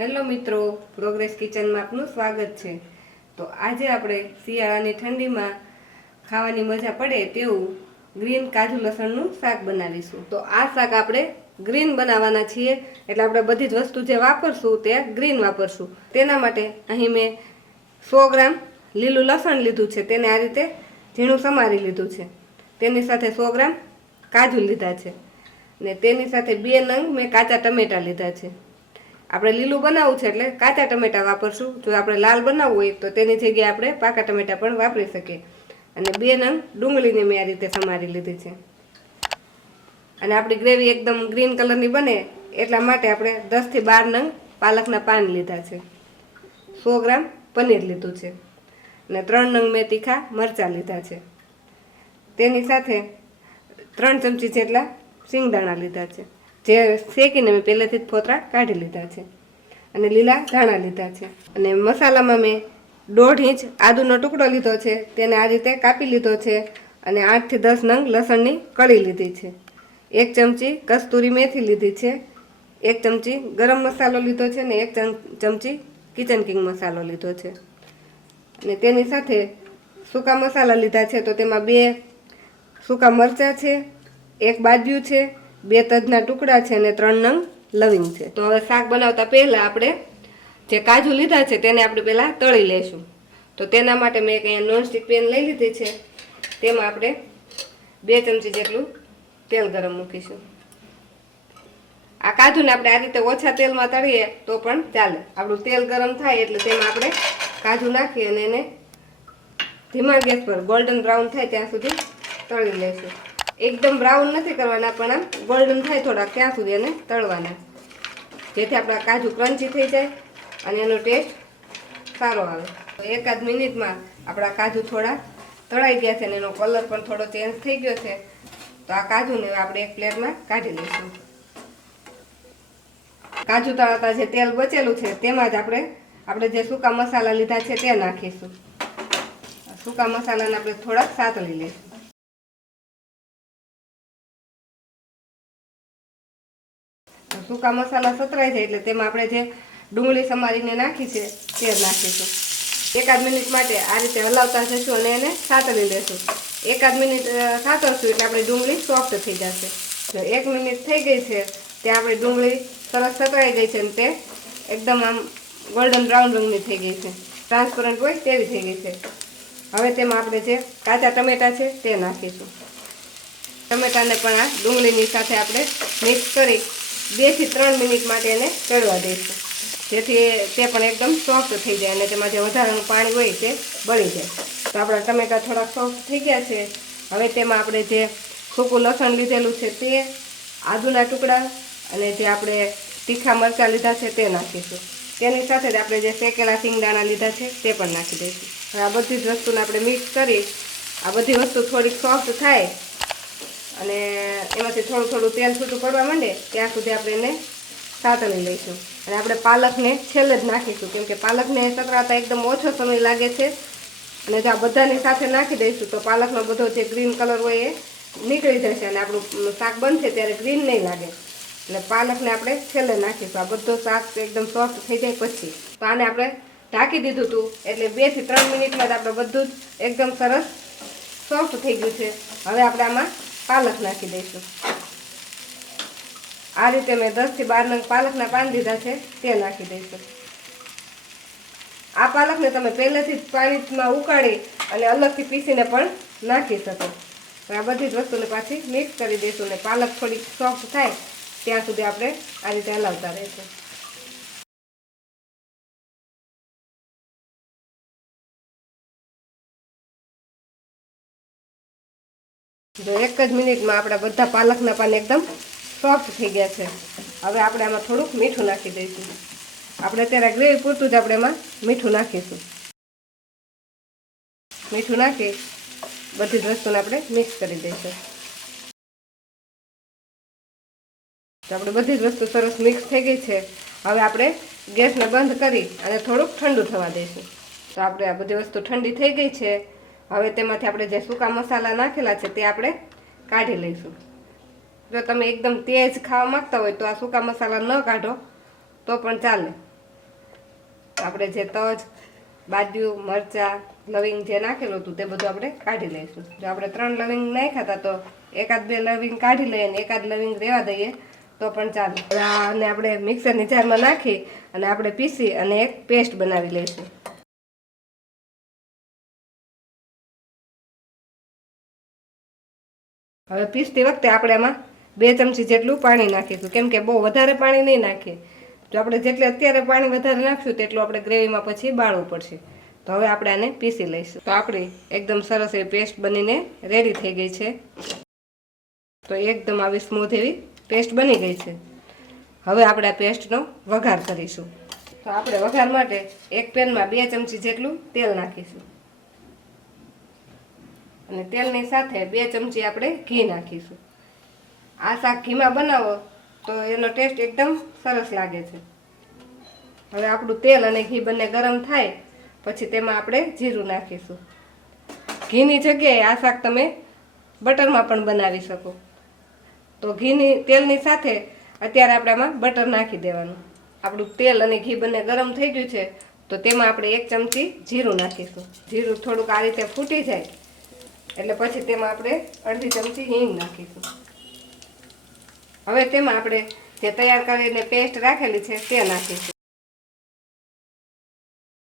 Hello મિત્રો progress કિચનમાં આપનું સ્વાગત છે. તો આજે આપણે શિયાળાની ઠંડીમાં ખાવાની મજા પડે તેવું ગ્રીન કાજુ લસણનું શાક બનાવીશું. તો આ શાક આપણે ગ્રીન બનાવવાના છીએ. એટલે આપણે બધી જ વસ્તુ જે વાપરશું તે ગ્રીન વાપરશું. તેના માટે અહીં મેં સો ગ્રામ લીલું લસણ લીધું છે. તેને આ રીતે ઝીણું સમારી લીધું છે. તેની સાથે સો ગ્રામ કાજુ લીધા છે. ને તેની સાથે બે નંગ મેં કાચા ટમેટા લીધા છે. આપણે લીલું બનાવવું છે એટલે કાચા ટમેટા વાપરશું. જો આપણે લાલ બનાવવું હોય તો તેની જગ્યાએ આપણે પાકા ટમેટા પણ વાપરી શકીએ. અને બે નંગ ડુંગળીને મેં આ રીતે સમારી લીધી છે. અને આપણી ગ્રેવી એકદમ ગ્રીન કલરની બને એટલા માટે આપણે દસથી બાર નંગ પાલકના પાન લીધા છે. સો ગ્રામ પનીર લીધું છે. અને ત્રણ નંગ મેં તીખા મરચાં લીધા છે. તેની સાથે ત્રણ ચમચી જેટલા સિંગદાણા લીધા છે. જે શેકીને મેં પહેલેથી જ ફોતરા કાઢી લીધા છે અને લીલા ધાણા લીધા છે. અને મસાલામાં મેં દોઢ ઇંચ આદુનો ટુકડો લીધો છે. તેને આ રીતે કાપી લીધો છે અને આઠથી દસ નંગ લસણની કળી લીધી છે. એક ચમચી કસ્તુરી મેથી લીધી છે. એક ચમચી ગરમ મસાલો લીધો છે ને એક ચમ- ચમચી કિચન કિંગ મસાલો લીધો છે. અને તેની સાથે સૂકા મસાલા લીધા છે. તો તેમાં બે સૂકા મરચાં છે, એક બાજ્યું છે બે તજના ટુકડા છે અને ત્રણ નંગ લવિંગ છે. તો હવે શાક બનાવતા પહેલાં આપણે જે કાજુ લીધા છે તેને આપણે પહેલાં તળી લેશું. તો તેના માટે મેં અહીંયા નોનસ્ટિક પેન લઈ લીધી છે. તેમાં આપણે બે ચમચી જેટલું તેલ ગરમ મૂકીશું. આ કાજુને આપણે આ રીતે ઓછા તેલમાં તળીએ તો પણ ચાલે. આપણું તેલ ગરમ થાય એટલે તેમાં આપણે કાજુ નાખી અને એને ધીમા ગેસ પર ગોલ્ડન બ્રાઉન થાય ત્યાં સુધી તળી લેશું. એકદમ બ્રાઉન નથી કરવાના, પણ આમ ગોલ્ડન થાય થોડાક ત્યાં સુધી એને તળવાના. જેથી આપણા કાજુ ક્રન્ચી થઈ જાય અને એનો ટેસ્ટ સારો આવે. એકાદ મિનિટમાં આપણા કાજુ થોડા તળાઈ ગયા છે અને એનો કલર પણ થોડો ચેન્જ થઈ ગયો છે. તો આ કાજુને આપણે એક પ્લેટમાં કાઢી લઈશું. કાજુ તળાતા જે તેલ બચેલું છે, તેમાં જ આપણે આપણે જે સૂકા મસાલા લીધા છે તે નાખીશું. સૂકા મસાલાને આપણે થોડાક સાતળી લઈશું. સૂકા મસાલા સતરાઈ જાય એટલે તેમાં આપણે જે ડુંગળી સમારીને નાખી છે તે નાખીશું. એકાદ મિનિટ માટે આ રીતે હલાવતા જશું અને એને સાતળી લેશું. એકાદ મિનિટ સાતરશું એટલે આપણી ડુંગળી સોફ્ટ થઈ જશે. એક મિનિટ થઈ ગઈ છે, ત્યાં આપણી ડુંગળી સરસ સતરાઈ ગઈ છે અને તે એકદમ આમ ગોલ્ડન બ્રાઉન રંગની થઈ ગઈ છે. ટ્રાન્સપરન્ટ હોય તેવી થઈ ગઈ છે. હવે તેમાં આપણે જે કાચા ટમેટા છે તે નાખીશું. ટમેટાને પણ આ ડુંગળીની સાથે આપણે મિક્સ કરી બેથી ત્રણ મિનિટ માટે એને ચડવા દઈશું. જેથી તે પણ એકદમ સોફ્ટ થઈ જાય અને તેમાં જે વધારાનું પાણી હોય તે બળી જાય. તો આપણા ટમેટા થોડાક સોફ્ટ થઈ ગયા છે. હવે તેમાં આપણે જે સૂકું લસણ લીધેલું છે તે આદુના ટુકડા અને જે આપણે તીખા મરચાં લીધા છે તે નાખીશું. તેની સાથે જ આપણે જે શેકેલા સિંગદાણા લીધા છે તે પણ નાખી દઈશું. હવે આ બધી જ વસ્તુને આપણે મિક્સ કરી, આ બધી વસ્તુ થોડીક સોફ્ટ થાય અને એમાંથી થોડું થોડું તેલ છૂટું પડવા માંડે, ત્યાં સુધી આપણે એને સાતળી લઈશું. અને આપણે પાલકને છેલ્લે જ નાખીશું, કેમ કે પાલકને સતરાતા એકદમ ઓછો સમય લાગે છે. અને જો આ બધાની સાથે નાખી દઈશું, તો પાલકનો બધો જે ગ્રીન કલર હોય એ નીકળી જશે અને આપણું શાક બનશે ત્યારે ગ્રીન નહીં લાગે. એટલે પાલકને આપણે છેલ્લે નાખીશું. આ બધો શાક એકદમ સોફ્ટ થઈ જાય પછી. તો આને આપણે ઢાંકી દીધું હતું, એટલે બેથી ત્રણ મિનિટમાં જ આપણે બધું જ એકદમ સરસ સોફ્ટ થઈ ગયું છે. હવે આપણે આમાં પાલક નાખી દઈશું. આ રીતે મેં દસથી બાર નંગ પાલકના પાન લીધા છે, તે નાખી દઈશું. આ પાલકને તમે પહેલેથી જ પાણીમાં ઉકાળી અને અલગથી પીસીને પણ નાખી શકો. આ બધી જ વસ્તુને પાછી મિક્સ કરી દઈશું અને પાલક થોડીક સોફ્ટ થાય, ત્યાં સુધી આપણે આ રીતે હલાવતા રહીશું. જો એક જ મિનિટમાં આપણા બધા પાલકના પાન એકદમ સોફ્ટ થઈ ગયા છે. હવે આપણે આમાં થોડુંક મીઠું નાખી દઈશું. આપણે અત્યારે ગ્રેવી પૂરતું જ આપણે એમાં મીઠું નાખીશું. મીઠું નાખી બધી જ વસ્તુને આપણે મિક્સ કરી દઈશું. તો આપણે બધી જ વસ્તુ સરસ મિક્સ થઈ ગઈ છે. હવે આપણે ગેસને બંધ કરી અને થોડુંક ઠંડુ થવા દઈશું. તો આપણે આ બધી વસ્તુ ઠંડી થઈ ગઈ છે. હવે તેમાંથી આપણે જે સૂકા મસાલા નાખેલા છે તે આપણે કાઢી લઈશું. જો તમે એકદમ તેજ ખાવા માંગતા હોય તો આ સૂકા મસાલા ન કાઢો, તો પણ ચાલે. આપણે જે તજ, બાજુ, મરચાં, લવિંગ જે નાખેલું હતું તે બધું આપણે કાઢી લઈશું. જો આપણે ત્રણ લવિંગ નાખ્યા હતા તો એકાદ બે લવિંગ કાઢી લઈએ અને એકાદ લવિંગ રહેવા દઈએ, તો પણ ચાલે. અને આપણે મિક્સરની જારમાં નાખી અને આપણે પીસી અને એક પેસ્ટ બનાવી લઈશું. હવે પીસતી વખતે આપણે એમાં બે ચમચી જેટલું પાણી નાખીશું. કેમ કે બહુ વધારે પાણી નહીં નાખીએ. જો આપણે જેટલે અત્યારે પાણી વધારે નાખશું, તેટલું આપણે ગ્રેવીમાં પછી બાળવું પડશે. તો હવે આપણે આને પીસી લઈશું. તો આપણી એકદમ સરસ એવી પેસ્ટ બનીને રેડી થઈ ગઈ છે. તો એકદમ આવી સ્મૂથ એવી પેસ્ટ બની ગઈ છે. હવે આપણે આ પેસ્ટનો વઘાર કરીશું. તો આપણે વઘાર માટે એક પેનમાં બે ચમચી જેટલું તેલ નાખીશું. અને તેલની સાથે બે ચમચી આપણે ઘી નાખીશું. આ શાક ઘીમાં બનાવો તો એનો ટેસ્ટ એકદમ સરસ લાગે છે. હવે આપણું તેલ અને ઘી બંને ગરમ થાય, પછી તેમાં આપણે જીરું નાખીશું. ઘીની જગ્યાએ આ શાક તમે બટરમાં પણ બનાવી શકો. તો ઘીની, તેલની સાથે અત્યારે આપણે આમાં બટર નાખી દેવાનું. આપણું તેલ અને ઘી બંને ગરમ થઈ ગયું છે, તો તેમાં આપણે એક ચમચી જીરું નાખીશું. જીરું થોડુંક આ રીતે ફૂટી જાય એટલે પછી તેમાં આપણે અડધી ચમચી હિંગ નાખીશું. હવે તેમાં આપણે જે તૈયાર કરીને પેસ્ટ રાખેલી છે તે નાખીશું.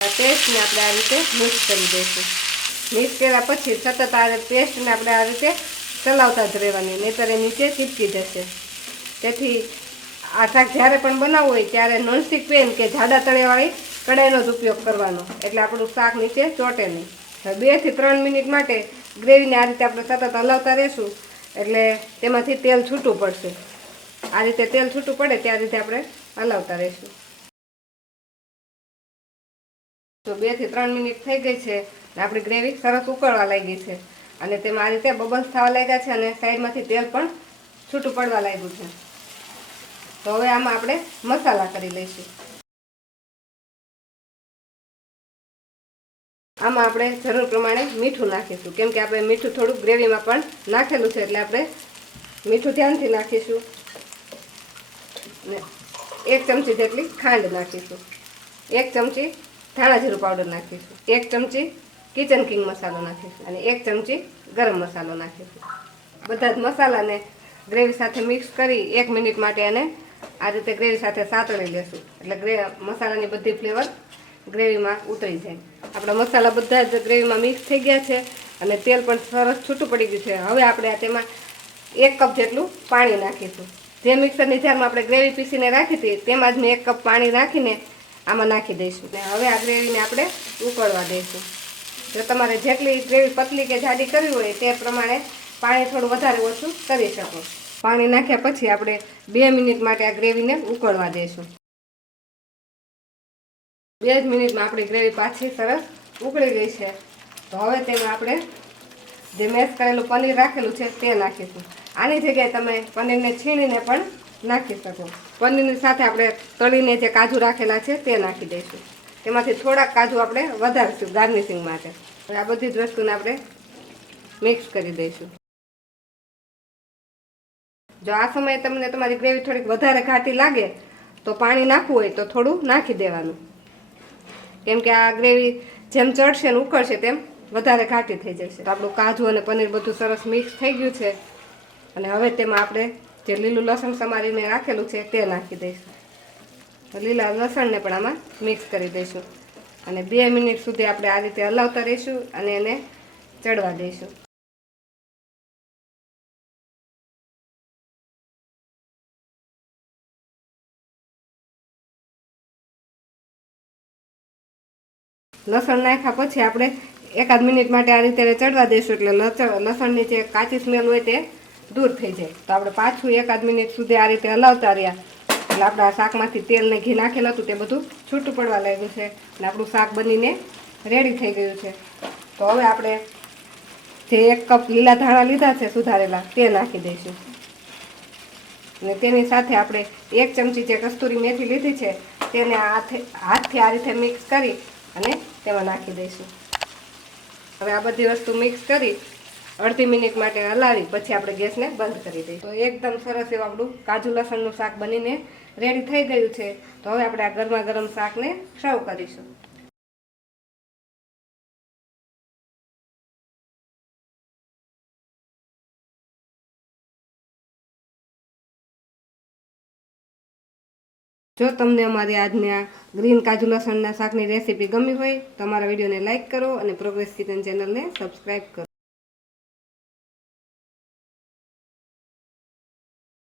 પેસ્ટને આપણે આ રીતે મિક્સ કરી દઈશું. મિક્સ કર્યા પછી સતત આ પેસ્ટને આપણે આ રીતે ચલાવતા જ રહેવાની, નહીંતર એ નીચે ચીપકી જશે. તેથી આ શાક જ્યારે પણ બનાવવું હોય ત્યારે નોનસ્ટિક પેન કે જાડા તળિયાવાળી કડાઈનો જ ઉપયોગ કરવાનો. એટલે આપણું શાક નીચે ચોટે નહીં. બે બેથી ત્રણ મિનિટ માટે ગ્રેવીને આ રીતે આપણે સતત હલાવતા રહેશું, એટલે તેમાંથી તેલ છૂટું પડશે. આ રીતે તેલ છૂટું પડે ત્યાં રીતે આપણે હલાવતા રહીશું. તો બેથી ત્રણ મિનિટ થઈ ગઈ છે અને આપણી ગ્રેવી સરસ ઉકળવા લાગી છે. અને તેમાં આ રીતે બબલ્સ થવા લાગ્યા છે અને સાઈડમાંથી તેલ પણ છૂટું પડવા લાગ્યું છે. તો હવે આમાં આપણે મસાલા કરી લઈશું. આમાં આપણે જરૂર પ્રમાણે મીઠું નાખીશું. કેમ કે આપણે મીઠું થોડુંક ગ્રેવીમાં પણ નાખેલું છે એટલે આપણે મીઠું ધ્યાનથી નાખીશું. એક ચમચી જેટલી ખાંડ નાખીશું. એક ચમચી ધાણા જીરું પાવડર નાખીશું. એક ચમચી કિચન કિંગ મસાલો નાખીશું. અને એક ચમચી ગરમ મસાલો નાખીશું. બધા જ મસાલાને ગ્રેવી સાથે મિક્સ કરી એક મિનિટ માટે એને આ રીતે ગ્રેવી સાથે સાતળી લેશું. એટલે ગ્રે, મસાલાની બધી ફ્લેવર ગ્રેવીમાં ઉતરી જાય. આપણા મસાલા બધા જ ગ્રેવીમાં મિક્સ થઈ ગયા છે અને તેલ પણ સરસ છૂટું પડી ગયું છે. હવે આપણે તેમાં એક કપ જેટલું પાણી નાખીશું. જે મિક્સરની જારમાં આપણે ગ્રેવી પીસીને રાખી હતી, તેમાં જ મેં એક કપ પાણી નાખીને આમાં નાખી દઈશું. ને હવે આ ગ્રેવીને આપણે ઉકળવા દઈશું. જો તમારે જેટલી ગ્રેવી પતલી કે જાડી કરવી હોય, તે પ્રમાણે પાણી થોડું વધારે ઓછું કરી શકો. પાણી નાખ્યા પછી આપણે બે મિનિટ માટે આ ગ્રેવીને ઉકળવા દઈશું. બે જ મિનિટમાં આપણી ગ્રેવી પાછી સરસ ઉકળી ગઈ છે. તો હવે તેમાં આપણે જે મેશ કરેલું પનીર રાખેલું છે તે નાખીશું. આની જગ્યાએ તમે પનીરને છીણીને પણ નાખી શકો. પનીરની સાથે આપણે તળીને જે કાજુ રાખેલા છે તે નાખી દઈશું. તેમાંથી થોડાક કાજુ આપણે વધારશું ગાર્નિશિંગ માટે. આ બધી જ વસ્તુને આપણે મિક્સ કરી દઈશું. જો આ સમયે તમને તમારી ગ્રેવી થોડીક વધારે ઘાટી લાગે, તો પાણી નાખવું હોય તો થોડું નાખી દેવાનું. કેમ કે આ ગ્રેવી જેમ ચડશે ને ઉકળશે તેમ વધારે ઘાટી થઈ જશે. આપણું કાજુ અને પનીર બધું સરસ મિક્સ થઈ ગયું છે. અને હવે તેમાં આપણે જે લીલું લસણ સમારીને રાખેલું છે તે નાખી દઈશું. લીલા લસણને પણ આમાં મિક્સ કરી દઈશું. અને બે મિનિટ સુધી આપણે આ રીતે હલાવતા રહીશું અને એને ચડવા દઈશું. લસણ નાખ્યા પછી આપણે એકાદ મિનિટ માટે આ રીતે ચડવા દઈશું એટલે લસણની જે કાચી સ્મેલ હોય તે દૂર થઈ જાય. તો આપણે પાછું એકાદ મિનિટ સુધી આ રીતે હલાવતા રહ્યા. એટલે આપણા શાકમાંથી તેલ ને ઘી નાખેલું હતું તે બધું છૂટું પડવા લાગ્યું છે અને આપણું શાક બનીને રેડી થઈ ગયું છે. તો હવે આપણે જે એક કપ લીલા ધાણા લીધા છે સુધારેલા તે નાખી દઈશું. અને તેની સાથે આપણે એક ચમચી જે કસ્તુરી મેથી લીધી છે તેને હાથે, હાથથી આ રીતે મિક્સ કરી અને તેમાં નાખી દઈશું. હવે આ બધી વસ્તુ મિક્સ કરી અડધી મિનિટ માટે હલાવી, પછી આપણે ગેસને બંધ કરી દઈશું. તો એકદમ સરસ એવું આપણું કાજુ લસણનું શાક બનીને રેડી થઈ ગયું છે. તો હવે આપણે આ ગરમા ગરમ શાકને સર્વ કરીશું. જો તમને અમારી આજની આ ગ્રીન કાજુ લસણના શાકની રેસીપી ગમી હોય તો અમારા વિડીયોને લાઇક કરો અને પ્રોગ્રેસ કિચન ચેનલને સબસ્ક્રાઈબ કરો.